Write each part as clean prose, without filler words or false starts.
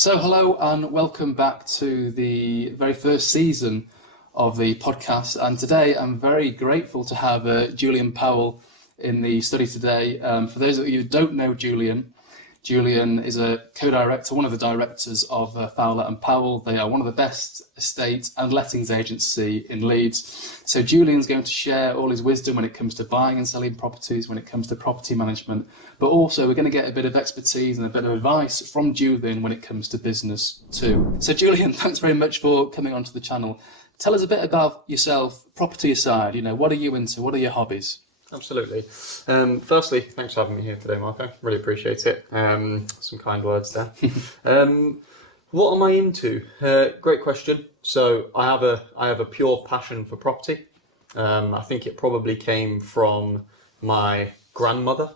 So hello and welcome back to the very first season of the podcast, and today I'm very grateful to have Julian Powell in the study today. For those of you who don't know Julian is a co-director, one of the directors of Fowler and Powell. They are one of the best estate and lettings agency in Leeds. So Julian's going to share all his wisdom when it comes to buying and selling properties, when it comes to property management, but also we're going to get a bit of expertise and a bit of advice from Julian when it comes to business too. So Julian, thanks very much for coming onto the channel. Tell us a bit about yourself, property aside. What are you into? What are your hobbies? Absolutely. Firstly, thanks for having me here today, Marco. Really appreciate it. Some kind words there. What am I into? Great question. So I have a pure passion for property. I think it probably came from my grandmother,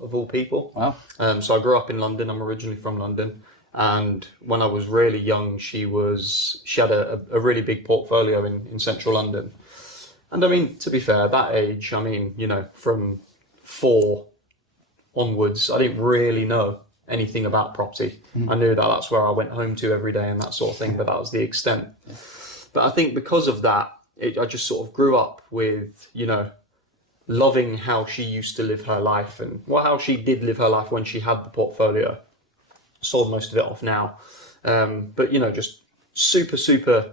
of all people. Wow. So I grew up in London. I'm originally from London. And when I was really young, she had a really big portfolio in central London. And I mean, to be fair, at that age, from 4 onwards, I didn't really know anything about property. I knew that that's where I went home to every day and that sort of thing, but that was the extent. But I think because of that, I just sort of grew up with, loving how she used to live her life and how she did live her life when she had the portfolio. Sold most of it off now. But, just super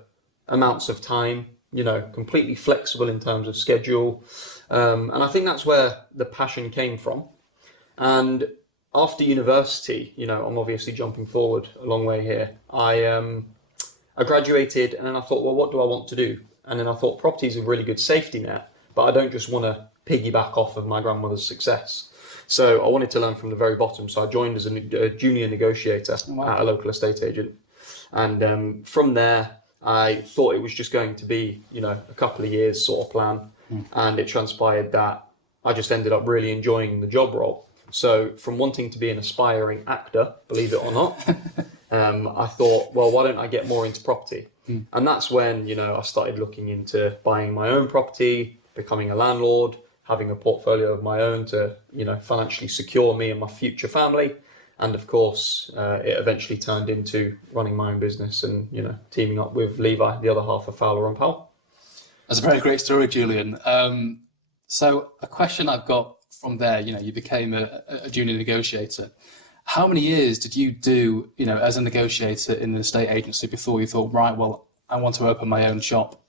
amounts of time. Completely flexible in terms of schedule. And I think that's where the passion came from. And after university, I'm obviously jumping forward a long way here. I graduated and then I thought, well, what do I want to do? And then I thought property is a really good safety net, but I don't just want to piggyback off of my grandmother's success. So I wanted to learn from the very bottom. So I joined as a junior negotiator at a local estate agent. And from there, I thought it was just going to be, a couple of years sort of plan. And it transpired that I just ended up really enjoying the job role. So from wanting to be an aspiring actor, believe it or not, I thought, well, why don't I get more into property? And that's when, I started looking into buying my own property, becoming a landlord, having a portfolio of my own to, financially secure me and my future family. And of course, it eventually turned into running my own business and, teaming up with Levi, the other half of Fowler and Powell. That's a very great story, Julian. So a question I've got from there, you became a junior negotiator. How many years did you do, as a negotiator in an estate agency before you thought, right, well, I want to open my own shop?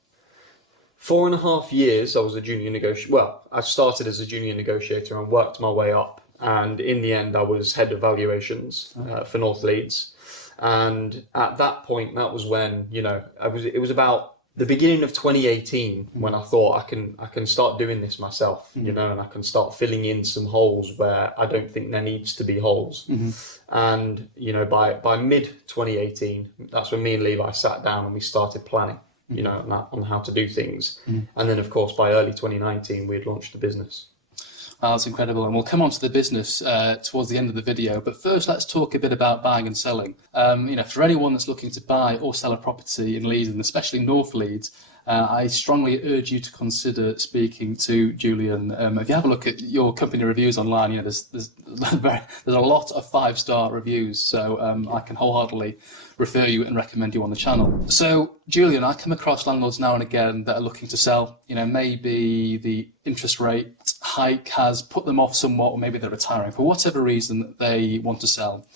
4.5 years I was a junior negotiator. Well, I started as a junior negotiator and worked my way up. And in the end, I was head of valuations for North Leeds. And at that point, that was when, it was about the beginning of 2018 when I thought I can start doing this myself, and I can start filling in some holes where I don't think there needs to be holes. And, by mid 2018, that's when me and Levi sat down and we started planning, on how to do things. And then, of course, by early 2019, we had launched the business. Oh, that's incredible. And we'll come on to the business towards the end of the video. But first, let's talk a bit about buying and selling. For anyone that's looking to buy or sell a property in Leeds, and especially North Leeds, I strongly urge you to consider speaking to Julian. If you have a look at your company reviews online, there's a lot of 5-star reviews. So I can wholeheartedly refer you and recommend you on the channel. So Julian, I come across landlords now and again that are looking to sell. Maybe the interest rate hike has put them off somewhat, or maybe they're retiring for whatever reason that they want to sell.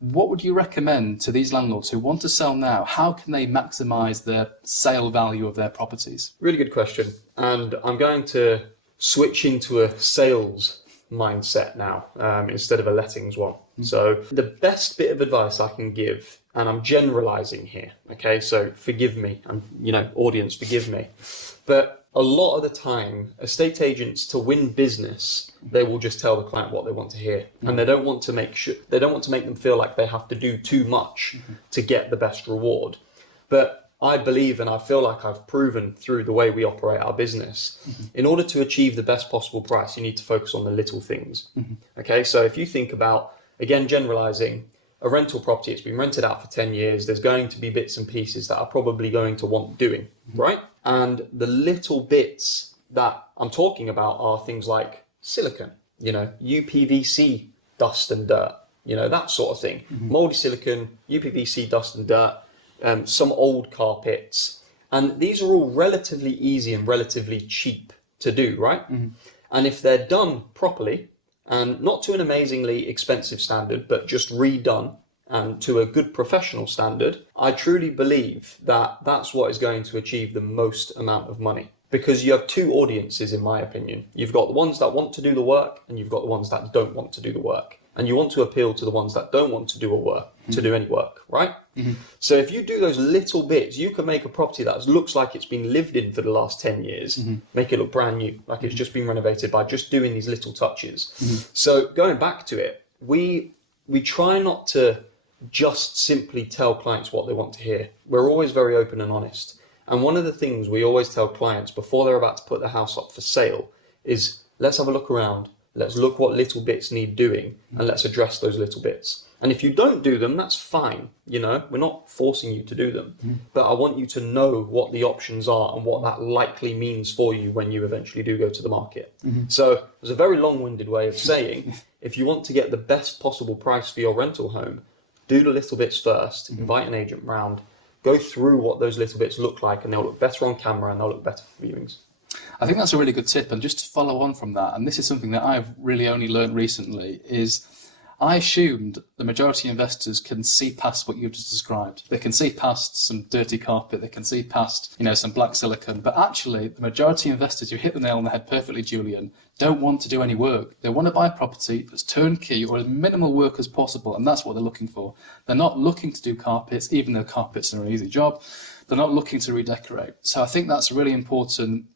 What would you recommend to these landlords who want to sell now? How can they maximise the sale value of their properties? Really good question. And I'm going to switch into a sales mindset now instead of a lettings one. So the best bit of advice I can give, and I'm generalising here, okay? So forgive me, and audience, forgive me. But a lot of the time, estate agents, to win business, they will just tell the client what they want to hear, and they don't want to make them feel like they have to do too much to get the best reward. But I believe, and I feel like I've proven through the way we operate our business, in order to achieve the best possible price, you need to focus on the little things. Okay, so if you think about, again, generalizing, a rental property, it's been rented out for 10 years, there's going to be bits and pieces that are probably going to want doing, right? And the little bits that I'm talking about are things like silicone, UPVC dust and dirt, that sort of thing. Moldy silicon, UPVC, dust and dirt, some old carpets. And these are all relatively easy and relatively cheap to do, right? And if they're done properly, and not to an amazingly expensive standard, but just redone and to a good professional standard, I truly believe that that's what is going to achieve the most amount of money. Because you have two audiences, in my opinion. You've got the ones that want to do the work, and you've got the ones that don't want to do the work. And you want to appeal to the ones that don't want to do to do any work, right? So if you do those little bits, you can make a property that looks like it's been lived in for the last 10 years, make it look brand new, like it's just been renovated by just doing these little touches. So going back to it, we try not to just simply tell clients what they want to hear. We're always very open and honest. And one of the things we always tell clients before they're about to put their house up for sale is, let's have a look around. Let's look what little bits need doing and let's address those little bits. And if you don't do them, that's fine. We're not forcing you to do them, but I want you to know what the options are and what that likely means for you when you eventually do go to the market. So there's a very long-winded way of saying, if you want to get the best possible price for your rental home, do the little bits first, invite an agent round, go through what those little bits look like, and they'll look better on camera and they'll look better for viewings. I think that's a really good tip. And just to follow on from that, and this is something that I've really only learned recently, is I assumed the majority of investors can see past what you've just described. They can see past some dirty carpet, they can see past, some black silicone, but actually the majority of investors, you hit the nail on the head perfectly, Julian, don't want to do any work. They want to buy a property that's turnkey or as minimal work as possible, and that's what they're looking for. They're not looking to do carpets, even though carpets are an easy job. They're not looking to redecorate. So I think that's a really important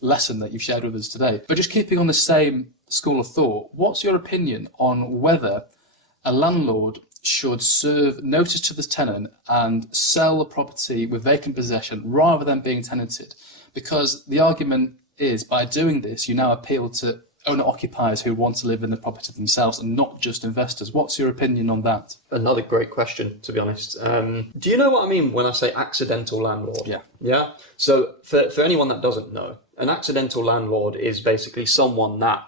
lesson that you've shared with us today. But just keeping on the same school of thought, what's your opinion on whether a landlord should serve notice to the tenant and sell the property with vacant possession rather than being tenanted? Because the argument is, by doing this, you now appeal to owner-occupiers who want to live in the property themselves and not just investors. What's your opinion on that? Another great question, to be honest. Do you know what I mean when I say accidental landlord? Yeah. So for anyone that doesn't know, an accidental landlord is basically someone that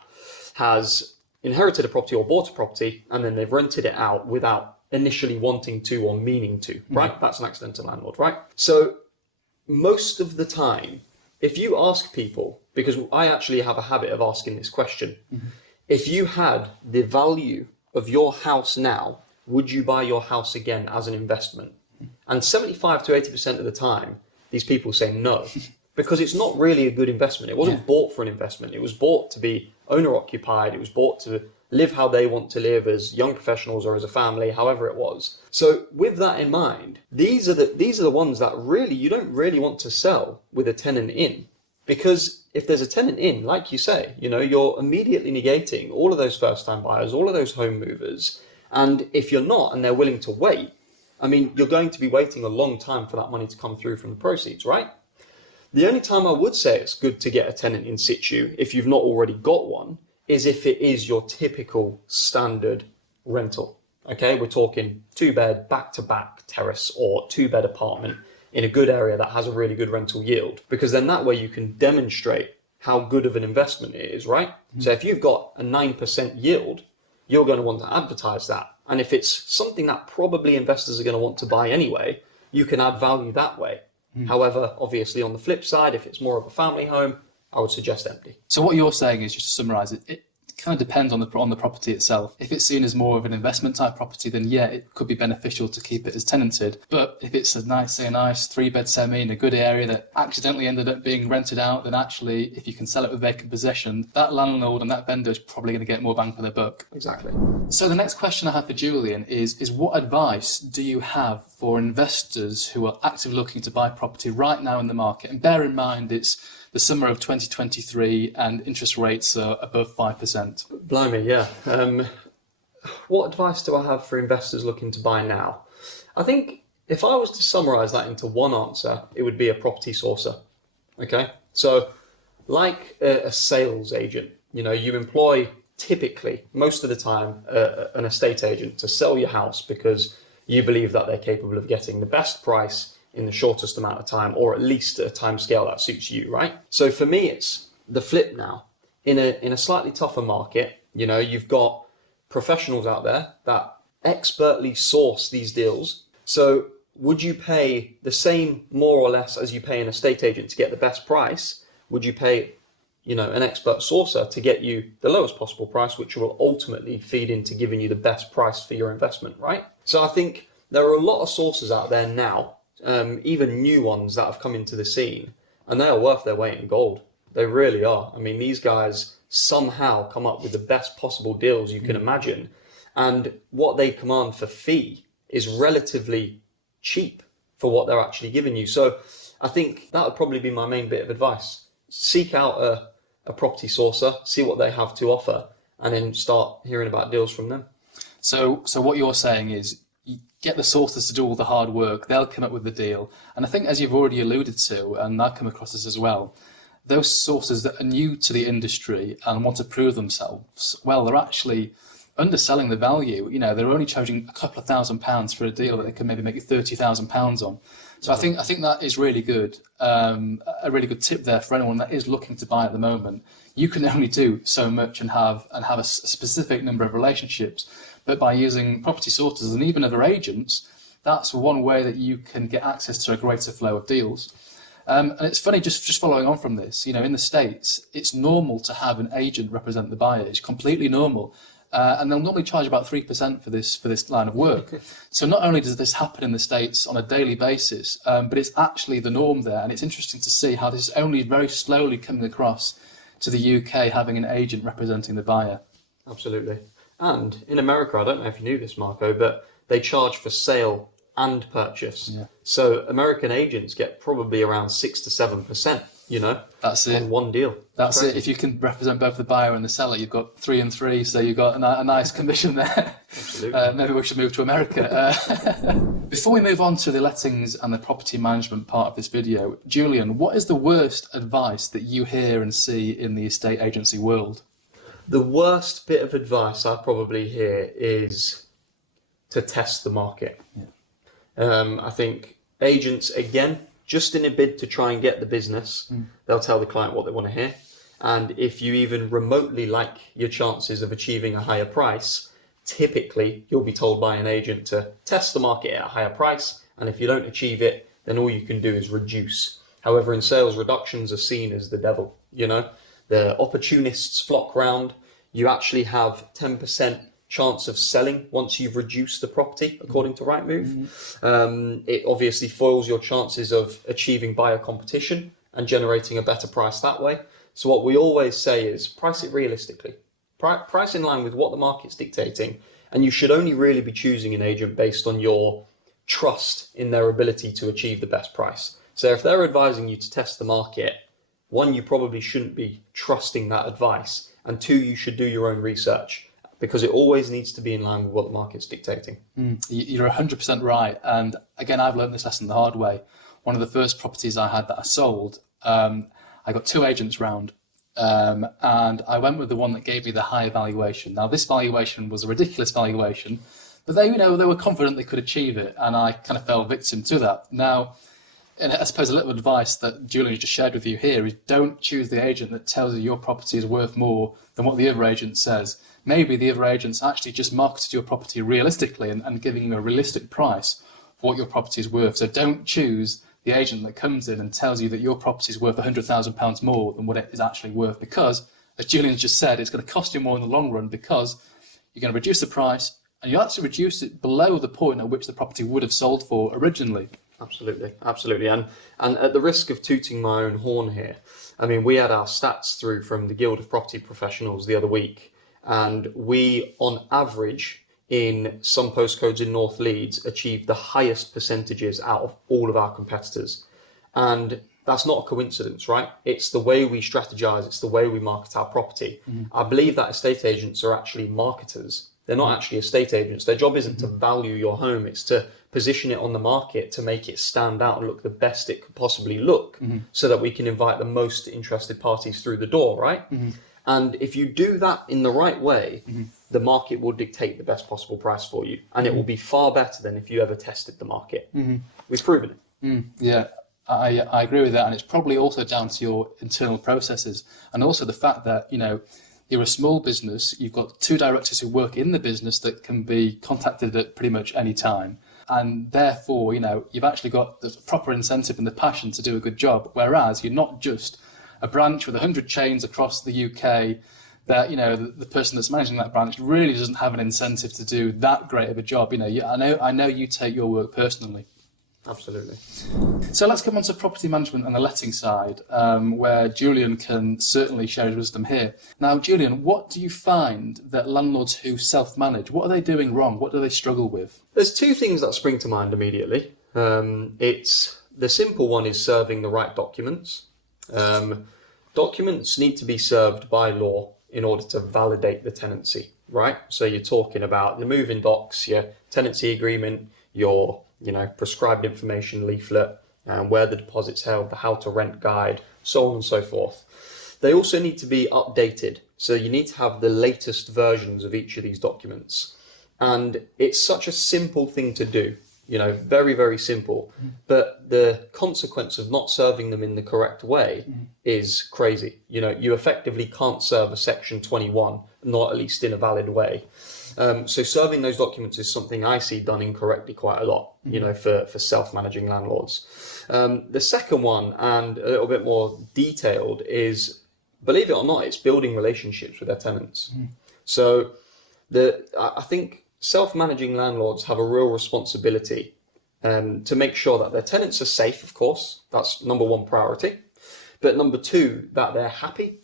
has inherited a property or bought a property and then they've rented it out without initially wanting to or meaning to, right? That's an accidental landlord, right? So most of the time, if you ask people, because I actually have a habit of asking this question, if you had the value of your house now, would you buy your house again as an investment? And 75 to 80% of the time, these people say no, because it's not really a good investment. It wasn't bought for an investment. It was bought to be owner-occupied. It was bought to live how they want to live as young professionals or as a family, however it was. So with that in mind, these are the ones that really you don't really want to sell with a tenant in. Because if there's a tenant in, like you say, you're immediately negating all of those first-time buyers, all of those home movers. And if you're not, and they're willing to wait, you're going to be waiting a long time for that money to come through from the proceeds, right? The only time I would say it's good to get a tenant in situ, if you've not already got one, is if it is your typical standard rental. Okay, we're talking 2-bed, back-to-back terrace or 2-bed apartment in a good area that has a really good rental yield, because then that way you can demonstrate how good of an investment it is, right? So if you've got a 9% yield, you're going to want to advertise that. And if it's something that probably investors are going to want to buy anyway, you can add value that way. However, obviously on the flip side, if it's more of a family home, I would suggest empty. So what you're saying is, just to summarise it kind of depends on the property itself. If it's seen as more of an investment type property, then it could be beneficial to keep it as tenanted. But if it's a nice 3-bed semi in a good area that accidentally ended up being rented out, then actually, if you can sell it with vacant possession, that landlord and that vendor is probably going to get more bang for their buck. Exactly. So the next question I have for Julian is what advice do you have for investors who are actively looking to buy property right now in the market? And bear in mind, it's the summer of 2023 and interest rates are above 5%. Blimey, yeah. What advice do I have for investors looking to buy now? I think if I was to summarise that into one answer, it would be a property sourcer. Okay? So like a sales agent, you employ typically, most of the time, an estate agent to sell your house because you believe that they're capable of getting the best price in the shortest amount of time, or at least a time scale that suits you, right? So for me, it's the flip now. In a slightly tougher market, you've got professionals out there that expertly source these deals. So would you pay the same, more or less, as you pay an estate agent to get the best price? Would you pay, an expert sourcer to get you the lowest possible price, which will ultimately feed into giving you the best price for your investment, right? So I think there are a lot of sources out there now, even new ones that have come into the scene, and they are worth their weight in gold. They really are. I mean, these guys somehow come up with the best possible deals you can imagine, and what they command for fee is relatively cheap for what they're actually giving you. So I think that would probably be my main bit of advice. Seek out a property sourcer, see what they have to offer, and then start hearing about deals from them. So what you're saying is, you get the sources to do all the hard work, they'll come up with the deal. And I think, as you've already alluded to, and I've come across this as well, those sources that are new to the industry and want to prove themselves, well, they're actually underselling the value. They're only charging a couple of £1,000s for a deal that they can maybe make £30,000 on. So I think that is really good, a really good tip there for anyone that is looking to buy at the moment. You can only do so much and have a specific number of relationships, but by using property sources and even other agents, that's one way that you can get access to a greater flow of deals. And it's funny, just following on from this, in the States, it's normal to have an agent represent the buyer. It's completely normal. And they'll normally charge about 3% for this line of work. So not only does this happen in the States on a daily basis, but it's actually the norm there. And it's interesting to see how this is only very slowly coming across to the UK, having an agent representing the buyer. Absolutely. And in America, I don't know if you knew this, Marco, but they charge for sale and purchase. Yeah. So American agents get probably around 6 to 7%, That's it. on one deal. That's crazy. it. If you can represent both the buyer and the seller, you've got 3 and 3, so you've got a nice commission there. Absolutely. Maybe we should move to America. Before we move on to the lettings and the property management part of this video, Julian, what is the worst advice that you hear and see in the estate agency world? The worst bit of advice I probably hear is to test the market. Yeah. I think agents, again, just in a bid to try and get the business, they'll tell the client what they want to hear. And if you even remotely like your chances of achieving a higher price, typically you'll be told by an agent to test the market at a higher price. And if you don't achieve it, then all you can do is reduce. However, in sales, reductions are seen as the devil. The opportunists flock round. You actually have 10% chance of selling once you've reduced the property, according to Rightmove. It obviously foils your chances of achieving buyer competition and generating a better price that way. So what we always say is price it realistically. Price in line with what the market's dictating, and you should only really be choosing an agent based on your trust in their ability to achieve the best price. So if they're advising you to test the market, one, you probably shouldn't be trusting that advice, and two, you should do your own research, because it always needs to be in line with what the market's dictating. You're 100% right. And again, I've learned this lesson the hard way. One of the first properties I had that I sold, I got 2 agents round, and I went with the one that gave me the high valuation. Now, this valuation was a ridiculous valuation, but they were confident they could achieve it, and I kind of fell victim to that. Now, and I suppose a little advice that Julian just shared with you here is, don't choose the agent that tells you your property is worth more than what the other agent says. Maybe the other agent's actually just marketed your property realistically and giving you a realistic price for what your property is worth. So don't choose the agent that comes in and tells you that your property is worth £100,000 more than what it is actually worth, because, as Julian just said, it's going to cost you more in the long run, because you're going to reduce the price and you actually reduce it below the point at which the property would have sold for originally. Absolutely. And at the risk of tooting my own horn here, I mean, we had our stats through from the Guild of Property Professionals the other week, and we, on average, in some postcodes in North Leeds, achieved the highest percentages out of all of our competitors. And that's not a coincidence, right? It's the way we strategize, it's the way we market our property. I believe that estate agents are actually marketers. They're not actually estate agents. Their job isn't to value your home, it's to position it on the market to make it stand out and look the best it could possibly look, so that we can invite the most interested parties through the door, right? And if you do that in the right way, the market will dictate the best possible price for you. And it will be far better than if you ever tested the market. We've proven it. Yeah, I agree with that. And it's probably also down to your internal processes, and also the fact that, you're a small business, you've got two directors who work in the business that can be contacted at pretty much any time. And therefore, you've actually got the proper incentive and the passion to do a good job. Whereas you're not just a branch with 100 chains across the UK that, the person that's managing that branch really doesn't have an incentive to do that great of a job. I know you take your work personally. Absolutely. So let's come on to property management and the letting side, where Julian can certainly share his wisdom here. Now, Julian, what do you find that landlords who self-manage, what are they doing wrong? What do they struggle with? There's two things that spring to mind immediately. It's the simple one is serving the right documents. Documents need to be served by law in order to validate the tenancy, right? So you're talking about the moving docs, your tenancy agreement, your prescribed information leaflet, where the deposit's held, the how to rent guide, so on and so forth. They also need to be updated. So you need to have the latest versions of each of these documents. And it's such a simple thing to do, very, very simple. But the consequence of not serving them in the correct way is crazy. You effectively can't serve a Section 21, not at least in a valid way. So serving those documents is something I see done incorrectly quite a lot, for self-managing landlords. The second one, and a little bit more detailed, is, believe it or not, it's building relationships with their tenants. So I think self-managing landlords have a real responsibility to make sure that their tenants are safe, of course. That's number one priority. But number two, that they're happy.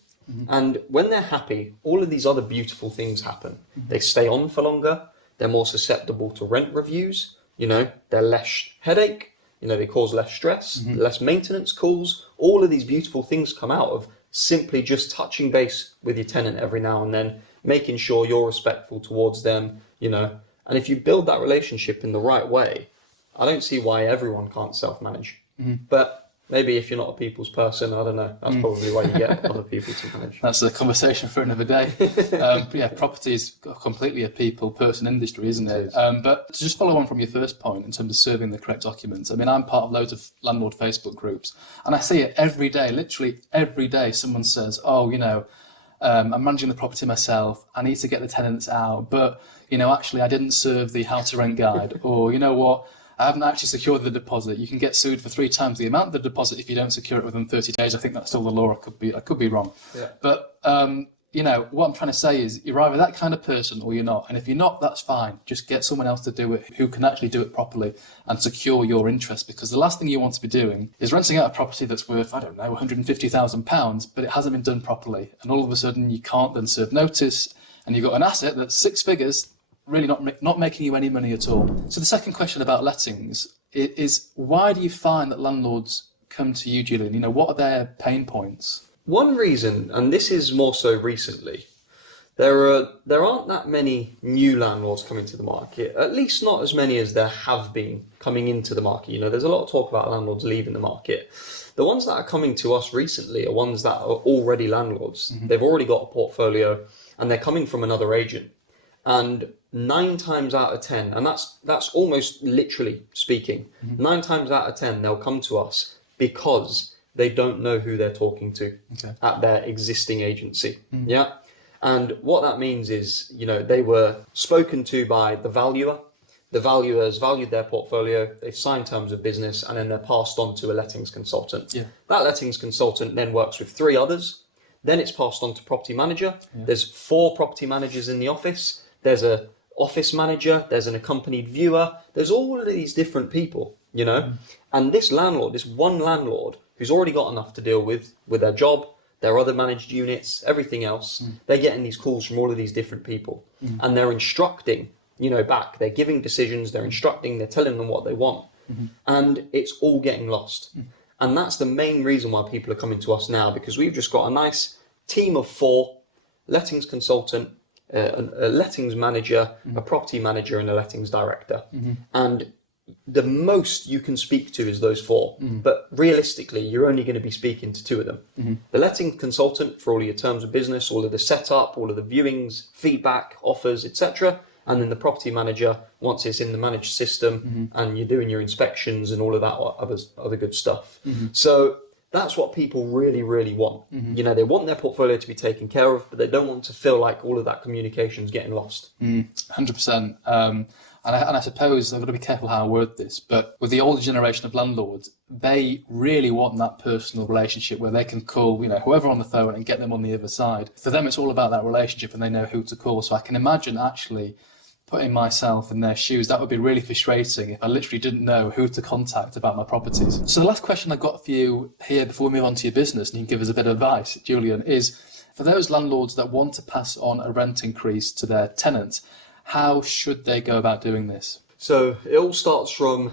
And when they're happy, all of these other beautiful things happen. They stay on for longer. They're more susceptible to rent reviews. They're less headache. They cause less stress, less maintenance calls. All of these beautiful things come out of simply just touching base with your tenant every now and then, making sure you're respectful towards them, And if you build that relationship in the right way, I don't see why everyone can't self-manage. But maybe if you're not a people's person, I don't know. That's probably why you get other people to manage. That's a conversation for another day. But yeah, property is completely a people-person industry, isn't it? But to just follow on from your first point in terms of serving the correct documents, I mean, I'm part of loads of landlord Facebook groups, and I see it every day, literally every day. Someone says, I'm managing the property myself. I need to get the tenants out, but, actually I didn't serve the how to rent guide, or you know what? I haven't actually secured the deposit. You can get sued for 3 times the amount of the deposit if you don't secure it within 30 days. I think that's still the law. I could be wrong. Yeah. But what I'm trying to say is you're either that kind of person or you're not. And if you're not, that's fine. Just get someone else to do it who can actually do it properly and secure your interest. Because the last thing you want to be doing is renting out a property that's worth, £150,000, but it hasn't been done properly. And all of a sudden you can't then serve notice, and you've got an asset that's 6 figures, really not making you any money at all. So the second question about lettings is why do you find that landlords come to you, Julian? What are their pain points? One reason, and this is more so recently, there aren't that many new landlords coming to the market, at least not as many as there have been coming into the market. There's a lot of talk about landlords leaving the market. The ones that are coming to us recently are ones that are already landlords. They've already got a portfolio and they're coming from another agent. And 9 times out of 10, and that's almost literally speaking, 9 times out of 10, they'll come to us because they don't know who they're talking to at their existing agency. Yeah. And what that means is, they were spoken to by the valuer. The valuer has valued their portfolio, they've signed terms of business, and then they're passed on to a lettings consultant. Yeah. That lettings consultant then works with 3 others. Then it's passed on to property manager. Yeah. There's 4 property managers in the office. There's a office manager, there's an accompanied viewer, there's all of these different people, And this one landlord who's already got enough to deal with their job, their other managed units, everything else, they're getting these calls from all of these different people. And they're instructing, back, they're giving decisions, they're instructing, they're telling them what they want. And it's all getting lost. And that's the main reason why people are coming to us now, because we've just got a nice team of 4, lettings consultant, a lettings manager, a property manager, and a lettings director. And the most you can speak to is those 4. But realistically, you're only going to be speaking to 2 of them. The letting consultant for all of your terms of business, all of the setup, all of the viewings, feedback, offers, etc. And then the property manager, once it's in the managed system and you're doing your inspections and all of that other good stuff. So That's what people really, really want. You know, they want their portfolio to be taken care of, but they don't want to feel like all of that communication is getting lost. 100%. And I suppose I've got to be careful how I word this, but with the older generation of landlords, they really want that personal relationship where they can call, whoever on the phone and get them on the other side. For them, it's all about that relationship and they know who to call. So I can imagine actually putting myself in their shoes, that would be really frustrating if I literally didn't know who to contact about my properties. So the last question I've got for you here before we move on to your business, and you can give us a bit of advice, Julian, is for those landlords that want to pass on a rent increase to their tenants, how should they go about doing this? So it all starts from,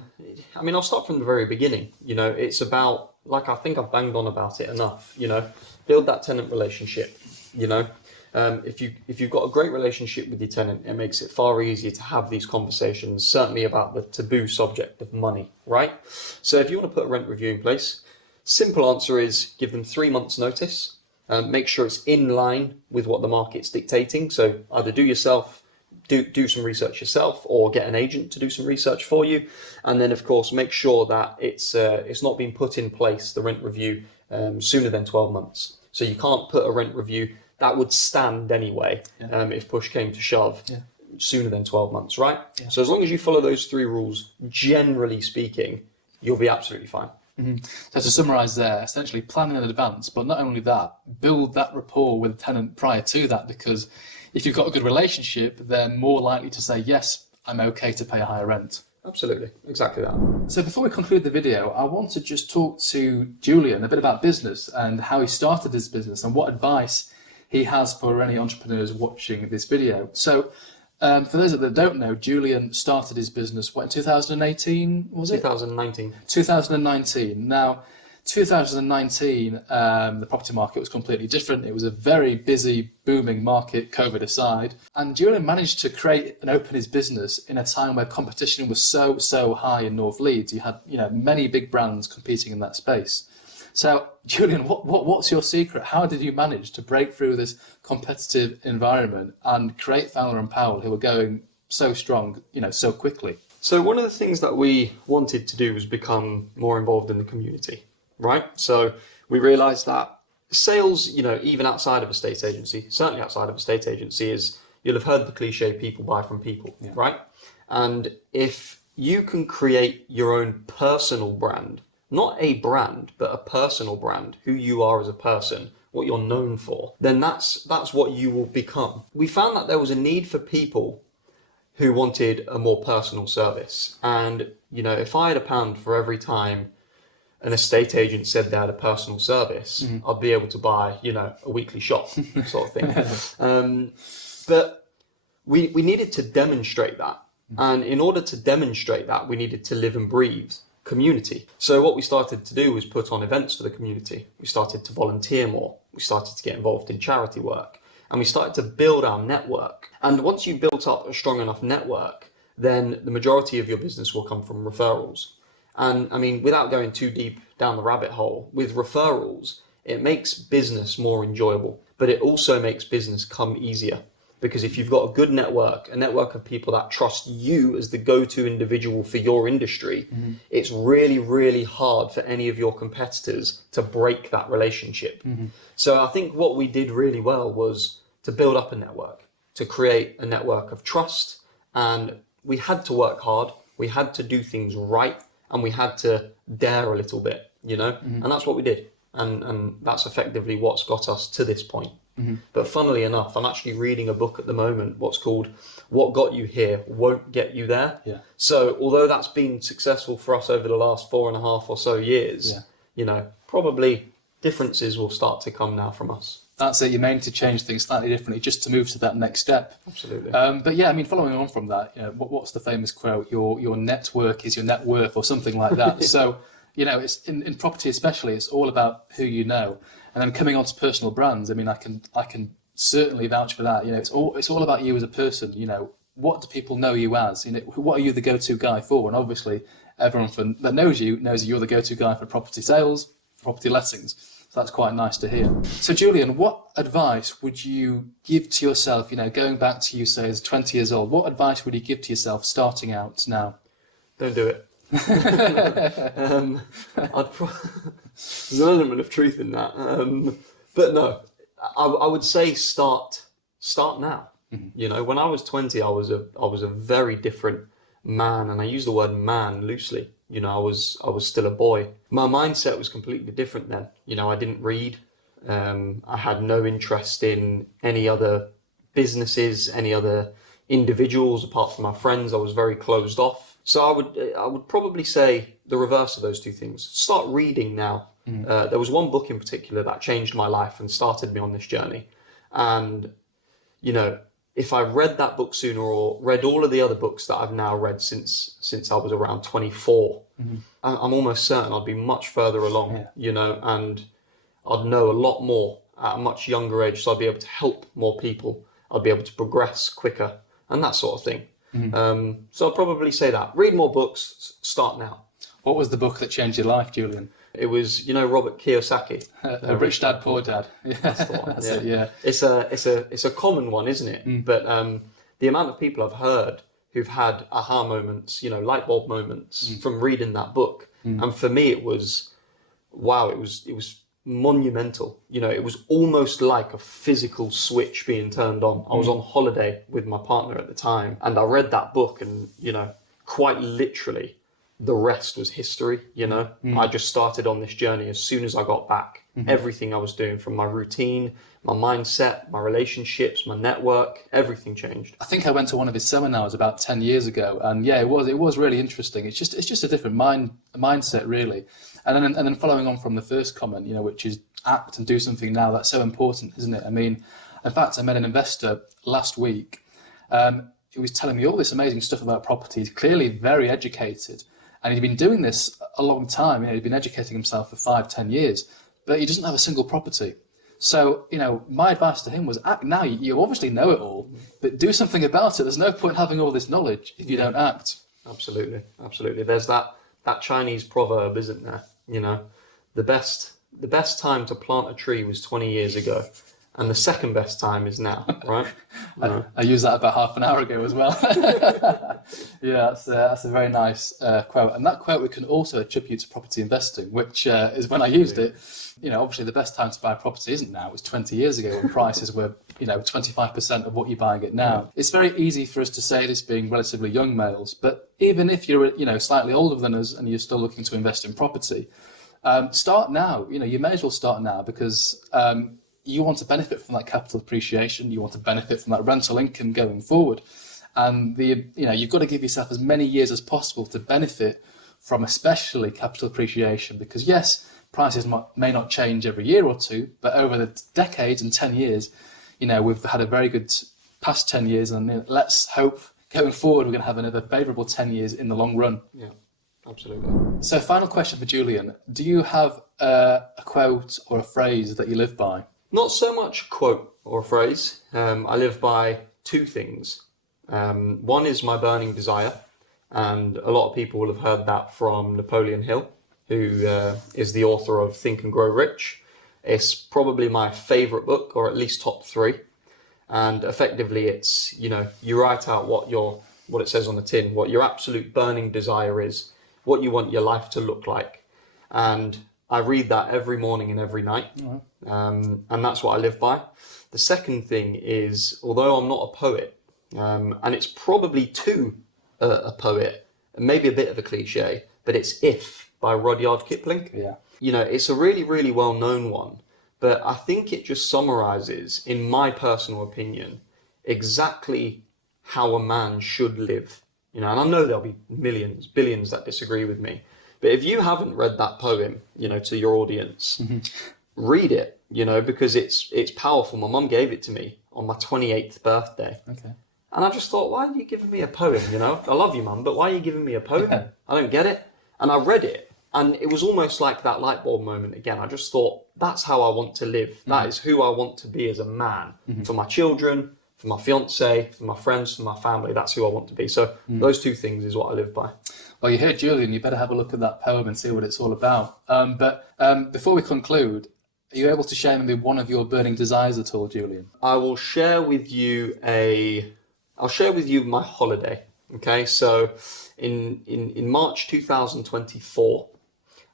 I'll start from the very beginning. It's about, like I think I've banged on about it enough, build that tenant relationship, If you've got a great relationship with your tenant, it makes it far easier to have these conversations, certainly about the taboo subject of money, right? So if you want to put a rent review in place, simple answer is give them 3 months notice. Make sure it's in line with what the market's dictating. So either do some research yourself or get an agent to do some research for you. And then of course, make sure that it's not been put in place, the rent review, sooner than 12 months. So you can't put a rent review that would stand anyway, if push came to shove, sooner than 12 months, right? Yeah. So as long as you follow those 3 rules, generally speaking, you'll be absolutely fine. So to summarise there, essentially plan in advance, but not only that, build that rapport with the tenant prior to that, because if you've got a good relationship, they're more likely to say, yes, I'm okay to pay a higher rent. Absolutely, exactly that. So before we conclude the video, I want to just talk to Julian a bit about business and how he started his business and what advice he has for any entrepreneurs watching this video. So for those that don't know, Julian started his business, in 2018, was it? 2019. 2019. Now, 2019, the property market was completely different. It was a very busy, booming market, COVID aside. And Julian managed to create and open his business in a time where competition was so high in North Leeds. You had, many big brands competing in that space. So, Julian, what's your secret? How did you manage to break through this competitive environment and create Fowler & Powell, who were going so strong, so quickly? So one of the things that we wanted to do was become more involved in the community, right? So we realised that sales, even outside of a estate agency, certainly outside of a estate agency, is, you'll have heard the cliche, people buy from people, right? And if you can create your own personal brand, not a brand, but a personal brand, who you are as a person, what you're known for, then that's what you will become. We found that there was a need for people who wanted a more personal service. And, if I had £1 for every time an estate agent said they had a personal service, I'd be able to buy, a weekly shop sort of thing. But we needed to demonstrate that. And in order to demonstrate that, we needed to live and breathe community. So what we started to do was put on events for the community. We started to volunteer more. We started to get involved in charity work. And we started to build our network. And once you built up a strong enough network, then the majority of your business will come from referrals. And without going too deep down the rabbit hole, with referrals, it makes business more enjoyable, but it also makes business come easier. Because if you've got a good network, a network of people that trust you as the go-to individual for your industry, it's really, really hard for any of your competitors to break that relationship. So I think what we did really well was to build up a network, to create a network of trust. And we had to work hard, we had to do things right, and we had to dare a little bit, and that's what we did. And that's effectively what's got us to this point. But funnily enough, I'm actually reading a book at the moment, what's called What Got You Here Won't Get You There. Yeah. So although that's been successful for us over the last 4.5 or so years, probably differences will start to come now from us. That's it. You're meant to change things slightly differently just to move to that next step. Absolutely. But yeah, following on from that, what's the famous quote? Your network is your net worth, or something like that. So, it's in property especially, it's all about who you know. And then coming on to personal brands, I can certainly vouch for that. It's all about you as a person. What do people know you as? What are you the go-to guy for? And obviously, everyone that knows you knows that you're the go-to guy for property sales, property lettings. So that's quite nice to hear. So Julian, what advice would you give to yourself, going back to you, say, as 20 years old, what advice would you give to yourself starting out now? Don't do it. There's an element of truth in that. But no, I would say start now. You know, when I was 20, I was a very different man, and I use the word man loosely. You know, I was still a boy. My mindset was completely different then. You know, I didn't read. I had no interest in any other businesses, any other individuals apart from my friends. I was very closed off. So I would probably say the reverse of those two things. Start reading now. There was one book in particular that changed my life and started me on this journey. And, you know, if I read that book sooner or read all of the other books that I've now read since I was around 24, I'm almost certain I'd be much further along, you know, and I'd know a lot more at a much younger age. So I'd be able to help more people. I'd be able to progress quicker and that sort of thing. So I'll probably say that. Read more books, start now. What was the book that changed your life, Julian? It was, you know, Robert Kiyosaki. Rich Dad, Poor Dad. Yeah, that's the one. it, yeah. It's a common one, isn't it? But the amount of people I've heard who've had aha moments, you know, light bulb moments from reading that book, and for me it was, wow, it was monumental. You know, it was almost like a physical switch being turned on. I was on holiday with my partner at the time, and I read that book, and you know, quite literally, the rest was history. You know, I just started on this journey as soon as I got back. Everything I was doing, from my routine, my mindset, my relationships, my network, everything changed. I think I went to one of his seminars about 10 years ago, and yeah, it was really interesting. It's just a different mindset, really. And then following on from the first comment, you know, which is act and do something now. That's so important, isn't it? I mean, in fact, I met an investor last week. He was telling me all this amazing stuff about property. He's clearly very educated, and he'd been doing this a long time. You know, he'd been educating himself for 5-10 years, but he doesn't have a single property. So, you know, my advice to him was act now. You obviously know it all, but do something about it. There's no point having all this knowledge if you don't act. Absolutely, absolutely. There's that Chinese proverb, isn't there? You know, the best time to plant a tree was 20 years ago, and the second best time is now, right? I used that about half an hour ago as well. Yeah, that's a very nice quote, and that quote we can also attribute to property investing, which is when I used it. You know, obviously the best time to buy property isn't now. It was 20 years ago when prices were, you know, 25% of what you're buying it now. It's very easy for us to say this being relatively young males, but even if you're, you know, slightly older than us and you're still looking to invest in property, start now. You know, you may as well start now because you want to benefit from that capital appreciation. You want to benefit from that rental income going forward, and you've got to give yourself as many years as possible to benefit from, especially capital appreciation. Because yes, prices may not change every year or two, but over the decades and 10 years, you know, we've had a very good past 10 years, and let's hope going forward we're going to have another favourable 10 years in the long run. Yeah, absolutely. So, final question for Julian: do you have a quote or a phrase that you live by? Not so much a quote or a phrase. I live by two things. One is my burning desire, and a lot of people will have heard that from Napoleon Hill, who is the author of Think and Grow Rich. It's probably my favourite book, or at least top 3. And effectively, it's, you know, you write out what it says on the tin, what your absolute burning desire is, what you want your life to look like. And I read that every morning and every night. And that's what I live by. The second thing is, although I'm not a poet, and it's probably to a poet, maybe a bit of a cliche, but it's If by Rudyard Kipling. Yeah. You know, it's a really, really well-known one, but I think it just summarizes, in my personal opinion, exactly how a man should live. You know, and I know there'll be millions, billions that disagree with me, but if you haven't read that poem, you know, to your audience, read it, you know, because it's powerful. My mum gave it to me on my 28th birthday. Okay. And I just thought, why are you giving me a poem, you know? I love you, Mum, but why are you giving me a poem? I don't get it. And I read it, and it was almost like that light bulb moment again. I just thought, that's how I want to live. That is who I want to be as a man. For my children, for my fiance, for my friends, for my family. That's who I want to be. So those two things is what I live by. Well, you heard Julian, you better have a look at that poem and see what it's all about. But before we conclude, are you able to share maybe one of your burning desires at all, Julian? I will share with you my holiday. Okay, so In March 2024,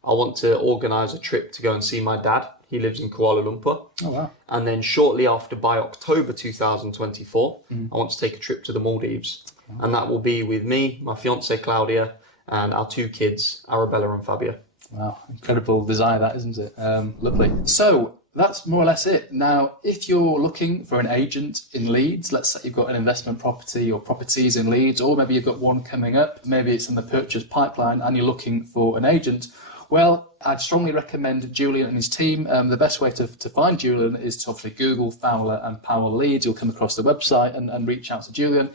I want to organise a trip to go and see my dad. He lives in Kuala Lumpur. Oh, wow. And then shortly after, by October 2024, I want to take a trip to the Maldives. And that will be with me, my fiancée Claudia, and our 2 kids, Arabella and Fabia. Wow, incredible desire that, isn't it? Lovely. So that's more or less it. Now, if you're looking for an agent in Leeds, let's say you've got an investment property or properties in Leeds, or maybe you've got one coming up, maybe it's in the purchase pipeline and you're looking for an agent, well, I'd strongly recommend Julian and his team. The best way to find Julian is to obviously Google Fowler and Powell Leeds. You'll come across the website and reach out to Julian.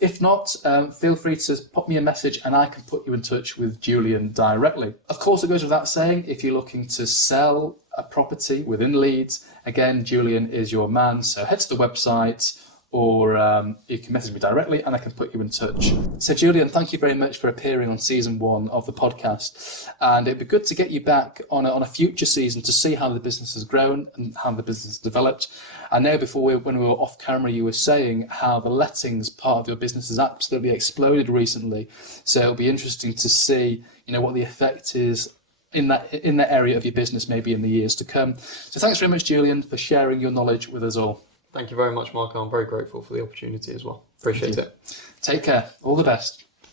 If not, feel free to pop me a message and I can put you in touch with Julian directly. Of course, it goes without saying, if you're looking to sell a property within Leeds, again, Julian is your man. So head to the website, or you can message me directly and I can put you in touch. So Julian, thank you very much for appearing on season 1 of the podcast. And it'd be good to get you back on a future season to see how the business has grown and how the business has developed. I know when we were off camera, you were saying how the lettings part of your business has absolutely exploded recently. So it'll be interesting to see, what the effect is in that area of your business, maybe in the years to come. So thanks very much, Julian, for sharing your knowledge with us all. Thank you very much, Marco. I'm very grateful for the opportunity as well. Appreciate it. Take care. All the best.